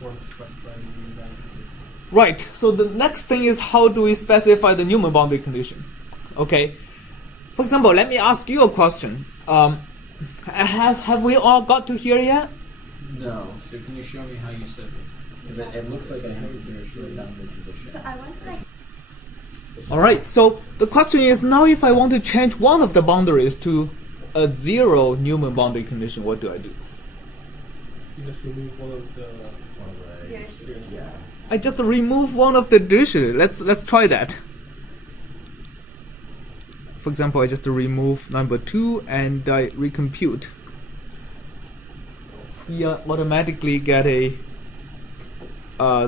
form to specify the Newman boundary condition. Right. So the next thing is how do we specify the Newman boundary condition? Okay. For example, let me ask you a question. Have we all got to here yet? No. So can you show me how you set it? Because it looks like I have a very boundary condition. So I want to like. All right. So the question is now if I want to change one of the boundaries to a 0 Newman boundary condition, what do I do? You just remove one of the Yeah. I just remove one of the dirichlet. Let's try that. For example, I just remove number 2 and I recompute. See, I automatically get a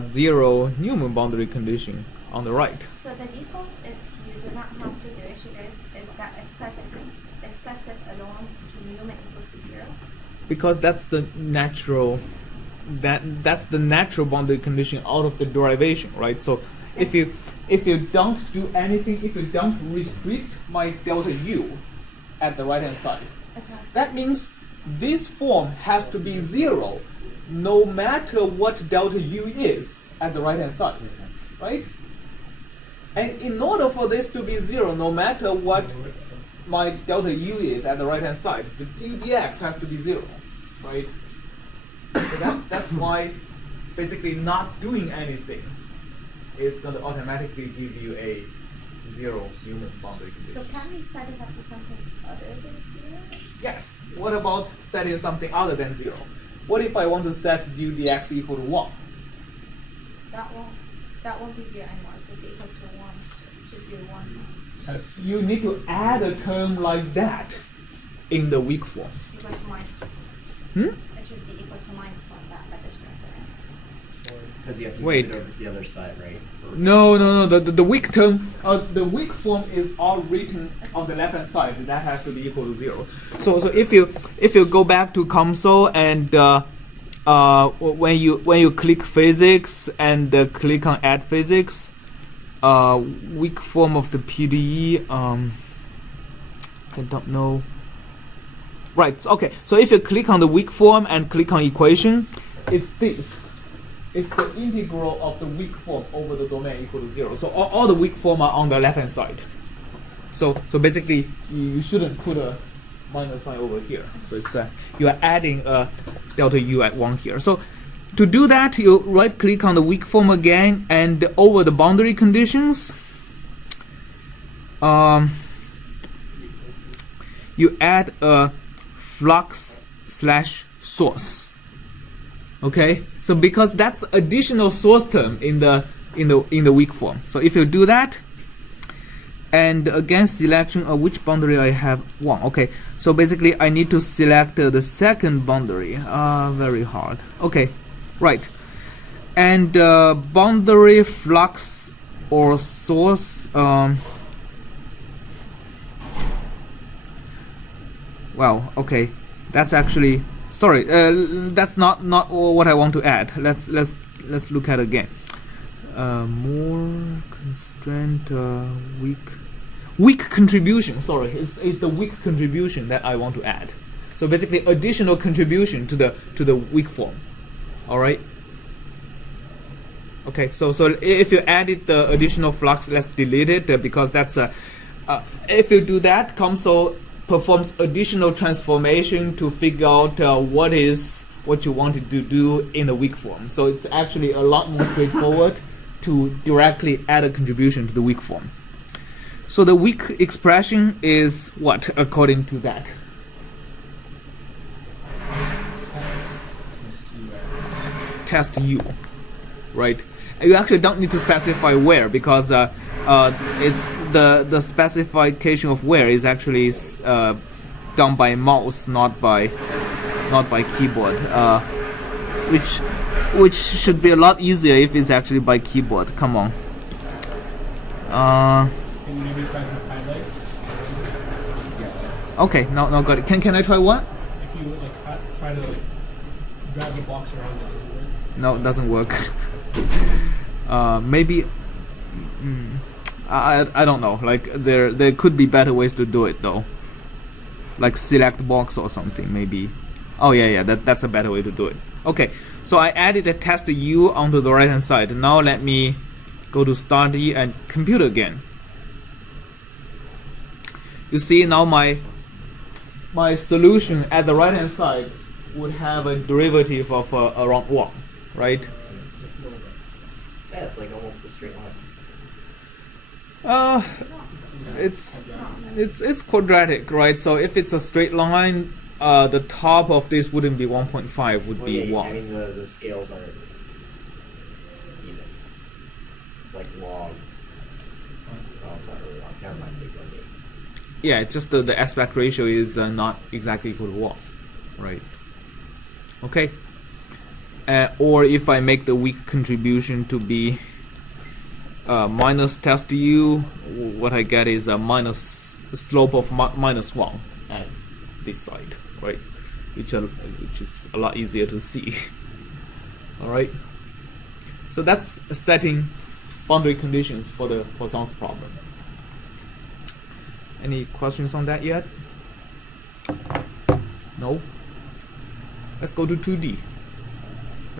0 Newman boundary condition on the right. So the default, if you do not have two dirichlet, is that it sets it alone to Newman equals to 0. Because that's the natural boundary condition out of the derivation, right? So if you don't do anything, if you don't restrict my delta u at the right hand side, that means this form has to be 0 no matter what delta u is at the right hand side, right? And in order for this to be 0 no matter what my delta u is at the right hand side, the d dx has to be 0, right? So that's why basically not doing anything is going to automatically give you a 0 Newman boundary condition. So can we set it up to something other than 0? Yes. What about setting something other than 0? What if I want to set du dx equal to 1? That won't be 0 anymore. It would be equal to 1. Should be 1. test. You need to add a term like that in the weak form. Equal to minus 1. It should be equal to minus 1, that additional term. Because you have to Wait. move it over to the other side, right? No. The weak term, the weak form is all written on the left hand side. That has to be equal to 0. So if you go back to COMSOL and when you click physics and click on add physics, weak form of the PDE. I don't know. Right. Okay. So if you click on the weak form and click on equation, it's this. It's the integral of the weak form over the domain equal to 0. So all the weak form are on the left hand side. So basically you shouldn't put a minus sign over here. So it's you are adding a delta u at 1 here. So to do that, you right click on the weak form again and over the boundary conditions, you add a flux / source. Okay, so because that's additional source term in the weak form. So if you do that, and again selection of which boundary I have 1. Okay, so basically I need to select the second boundary. Very hard. Okay, right. And boundary flux or source. Wow. Okay, that's actually. Sorry, that's not what I want to add. Let's look at it again. More constraint, weak contribution. Sorry, is the weak contribution that I want to add. So basically, additional contribution to the weak form. All right. Okay. So if you added the additional flux, let's delete it because that's if you do that, COMSOL performs additional transformation to figure out what you wanted to do in a weak form. So it's actually a lot more straightforward to directly add a contribution to the weak form. So the weak expression is what according to that? Test u, right? You actually don't need to specify where because it's the specification of where is actually done by mouse, not by keyboard, which should be a lot easier if it's actually by keyboard. Come on. Can you maybe try to highlight? Okay, no, got it. Can I try what? If you like try to drag a box around it, does it work? No, it doesn't work. Maybe. I don't know. Like there could be better ways to do it though. Like select box or something maybe. Oh yeah, that's a better way to do it. Okay, so I added a test U onto the right hand side. Now let me go to study and compute again. You see now my solution at the right hand side would have a derivative of around 1, right? Yeah, it's like almost a straight line. It's quadratic, right? So if it's a straight line, the top of this wouldn't be 1.5, would Well, be yeah, 1. I mean, the scales aren't even. It's like log. Oh, it's not really log. Never mind, big log. Yeah, it's just the aspect ratio is not exactly equal to 1, right? Okay. Or if I make the weak contribution to be minus test U, what I get is a minus slope of minus 1 at this side, right? Which is a lot easier to see. All right. So that's setting boundary conditions for the Poisson's problem. Any questions on that yet? No? Let's go to 2D.